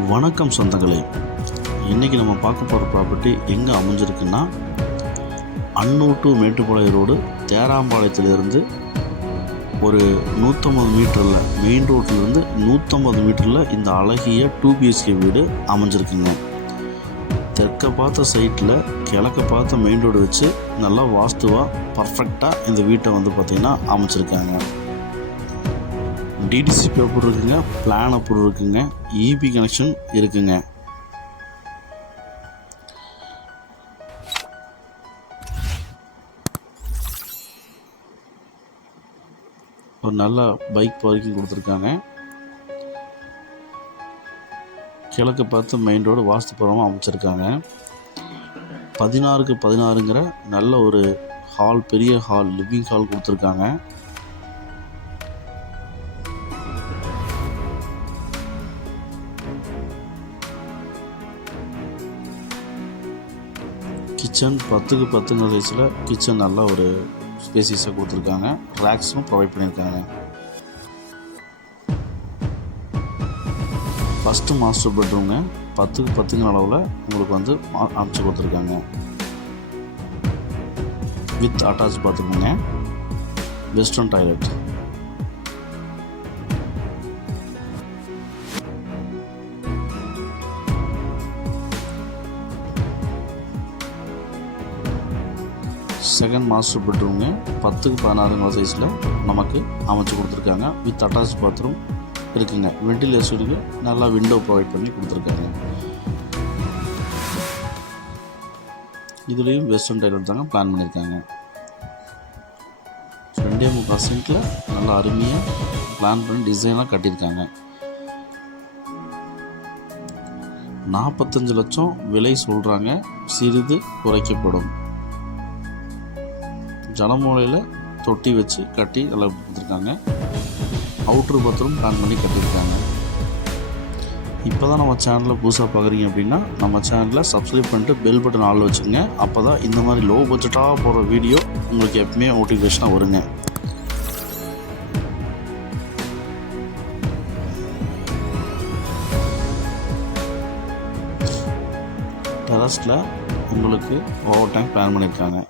வணக்கம் சொந்தங்களே, இன்றைக்கி நம்ம பார்க்க போகிற ப்ராப்பர்ட்டி எங்கே அமைஞ்சிருக்குன்னா, அன்னூர் டு மேட்டுப்பாளையம் ரோடு தேராம்பாளையத்திலிருந்து ஒரு 150 மீட்டரில், மெயின் ரோட்லேருந்து 150 மீட்டரில் இந்த அழகிய 2 BHK வீடு அமைஞ்சிருக்குங்க. தெற்க பார்த்த சைட்டில் கிழக்க பார்த்த மெயின் ரோடு வச்சு நல்லா வாஸ்துவாக பர்ஃபெக்டாக இந்த வீட்டை பார்த்திங்கன்னா அமைச்சிருக்காங்க. டிடிசி பேப்பர் இருக்குங்க, பிளான் அப்ரூவல் இருக்குங்க, இபி கனெக்ஷன் இருக்குங்க. ஒரு நல்ல பைக் பார்க்கிங் கொடுத்துருக்காங்க. கிழக்கு பார்த்து மெயின் ரோடு வாஸ்துபுரமாக அமைச்சிருக்காங்க. 16க்கு 16ங்கிற நல்ல ஒரு ஹால், பெரிய ஹால், லிவிங் ஹால் கொடுத்துருக்காங்க. கிச்சன் 10க்கு 10ங்கிற சைஸில் கிச்சன் நல்லா ஒரு ஸ்பேசியஸாக கொடுத்துருக்காங்க. ரேக்ஸும் ப்ரொவைட் பண்ணியிருக்காங்க. ஃபஸ்ட்டு மாஸ்டர் பெட்ரூம்ங்க, 10க்கு 10ங்கிற அளவில் உங்களுக்கு அமைச்சு கொடுத்துருக்காங்க. வித் அட்டாச் பாத்ரூமுங்க, western toilet. Second master bedroom 10க்கு 16ங்கிற சைஸில் நமக்கு அமைச்சு கொடுத்துருக்காங்க. வித் அட்டாச் பாத்ரூம் இருக்குங்க. வெண்டிலேஷனுக்கு நல்லா விண்டோ ப்ரொவைட் பண்ணி கொடுத்துருக்காங்க. இதுலேயும் வெஸ்டர்ன் டைலர் தாங்க பிளான் பண்ணியிருக்காங்க. 2.3 சென்ட்டில் நல்லா அருமையாக பிளான் பண்ணி டிசைனாக கட்டியிருக்காங்க. 45 லட்சம் விலை சொல்கிறாங்க, சிறிது குறைக்கப்படும். ஜலமூலையில் தொட்டி வச்சு கட்டி நல்லா கொடுத்துருக்காங்க. அவுட்ரு பாத்ரூம் பிளான் பண்ணி கட்டியிருக்காங்க. இப்போ தான் நம்ம சேனலில் புதுசாக பார்க்குறீங்க அப்படின்னா நம்ம சேனலில் சப்ஸ்கிரைப் பண்ணிட்டு பெல் பட்டன் ஆள் வச்சுக்கோங்க. அப்போ தான் இந்த மாதிரி லோ பட்ஜெட்டாக போகிற வீடியோ உங்களுக்கு எப்பவுமே நோட்டிஃபிகேஷனாக வருங்க. டெரஸில் உங்களுக்கு ஓவர் டேங்க் பிளான் பண்ணியிருக்காங்க.